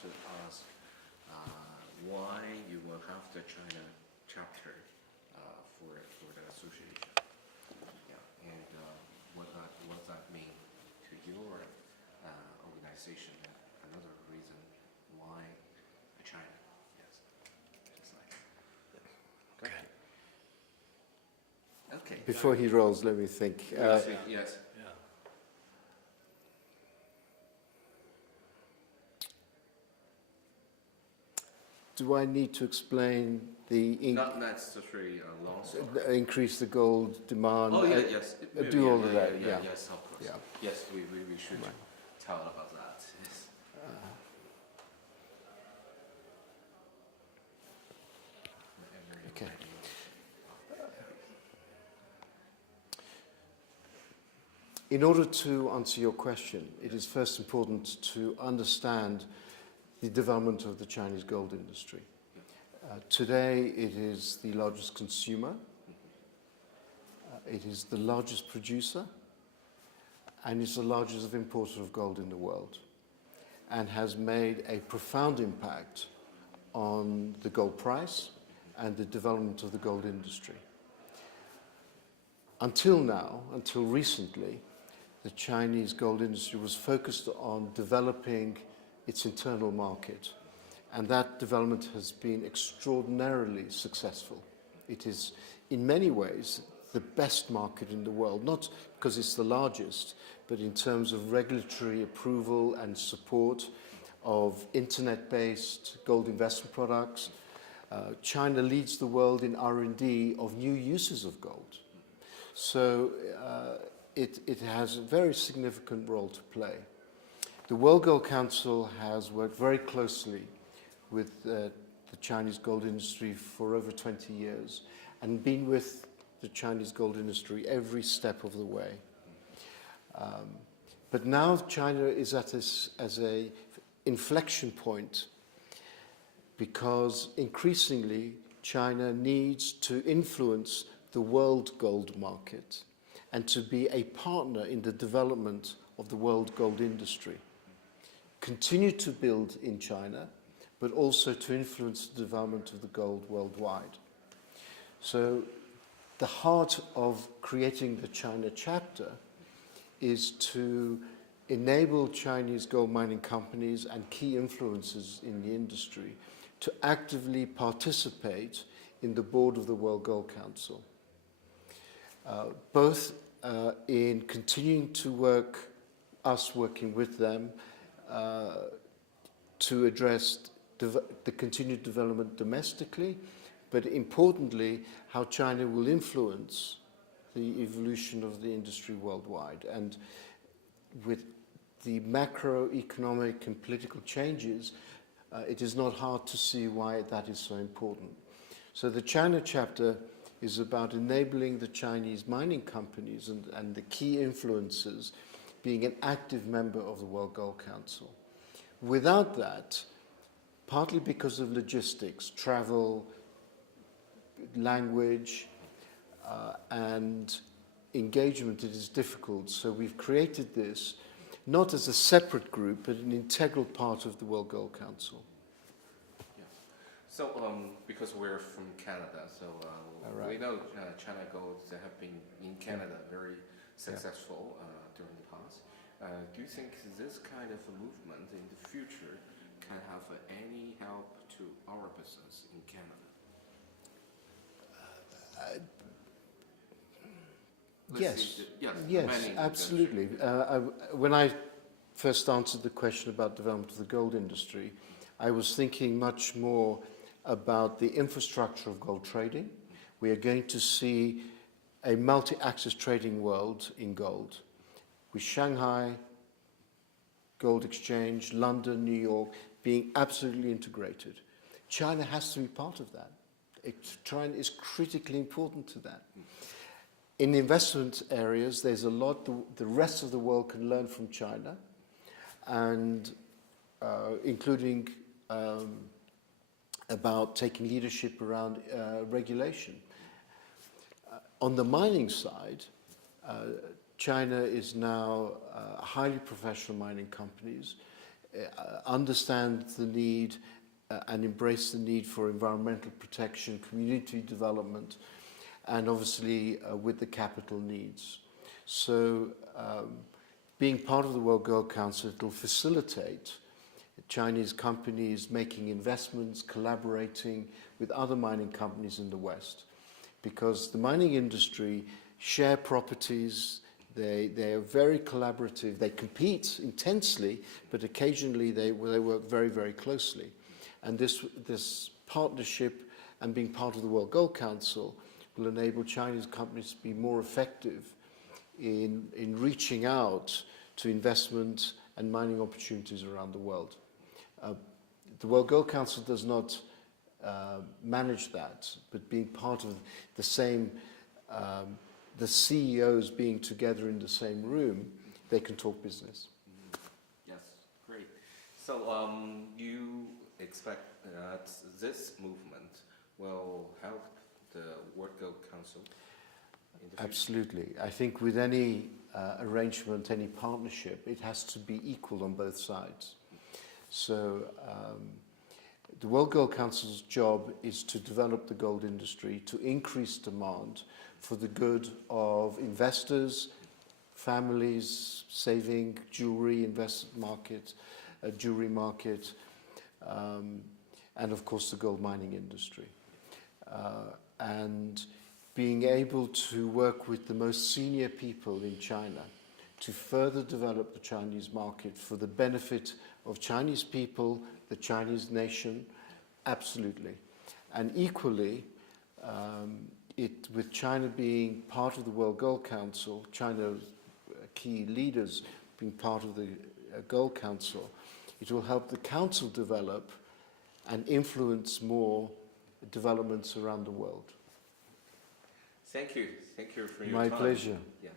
to ask why you will have the China chapter for the association. Yeah, and what that mean to your organization? Another reason why China? Yes, just like that. Okay. Okay. Before he rolls, let me think. Yes. Yeah. Do I need to explain the Not necessarily a long story. increase the gold demand? Oh, yeah, yes. Do all of that, yeah. Yes, of course. Yeah. Yes, we should Right. tell about that. Yes. Okay. In order to answer your question, it is first important to understand the development of the Chinese gold industry. Today, it is the largest consumer, it is the largest producer, and it's the largest importer of gold in the world, and has made a profound impact on the gold price and the development of the gold industry. Until now, until recently, the Chinese gold industry was focused on developing its internal market, and that development has been extraordinarily successful. It is, in many ways, the best market in the world, not because it's the largest, but in terms of regulatory approval and support of internet-based gold investment products. China leads the world in R&D of new uses of gold. So it has a very significant role to play. The World Gold Council has worked very closely with the Chinese gold industry for over 20 years and been with the Chinese gold industry every step of the way. But now China is at this as a inflection point because increasingly China needs to influence the world gold market and to be a partner in the development of the world gold industry. Continue to build in China, but also to influence the development of the gold worldwide. So the heart of creating the China chapter is to enable Chinese gold mining companies and key influencers in the industry to actively participate in the board of the World Gold Council, both in continuing to working with them to address the continued development domestically, but importantly, how China will influence the evolution of the industry worldwide. And with the macroeconomic and political changes, it is not hard to see why that is so important. So the China chapter is about enabling the Chinese mining companies and the key influencers being an active member of the World Gold Council. Without that, partly because of logistics, travel, language, and engagement, it is difficult. So we've created this not as a separate group, but an integral part of the World Gold Council. Yeah. So because we're from Canada, so we know China Gold have been in Canada very successful during the past. Do you think this kind of a movement in the future can have any help to our business in Canada? Yes, absolutely. When I first answered the question about development of the gold industry, I was thinking much more about the infrastructure of gold trading. We are going to see a multi-axis trading world in gold, with Shanghai Gold Exchange, London, New York being absolutely integrated. China has to be part of that. China is critically important to that. In investment areas, there's a lot the rest of the world can learn from China, and including about taking leadership around regulation. On the mining side, China is now highly professional mining companies, understand the need and embrace the need for environmental protection, community development, and obviously with the capital needs. So being part of the World Gold Council, it will facilitate Chinese companies making investments, collaborating with other mining companies in the West. Because the mining industry share properties, they are very collaborative, they compete intensely, but occasionally they work very, very closely. And this partnership and being part of the World Gold Council will enable Chinese companies to be more effective in reaching out to investment and mining opportunities around the world. The World Gold Council does not manage that, but being part of the same, the CEOs being together in the same room, they can talk business. Yes, great. So you expect that this movement will help the World Gold Council in the future? Absolutely. I think with any arrangement, any partnership, it has to be equal on both sides. So the World Gold Council's job is to develop the gold industry, to increase demand for the good of investors, families, saving, jewelry, investment market, jewelry market, and of course the gold mining industry. And being able to work with the most senior people in China to further develop the Chinese market for the benefit of Chinese people, the Chinese nation, absolutely. And equally, with China being part of the World Gold Council, China's key leaders being part of the Gold Council, it will help the council develop and influence more developments around the world. Thank you. Thank you for your My time. pleasure. Yes.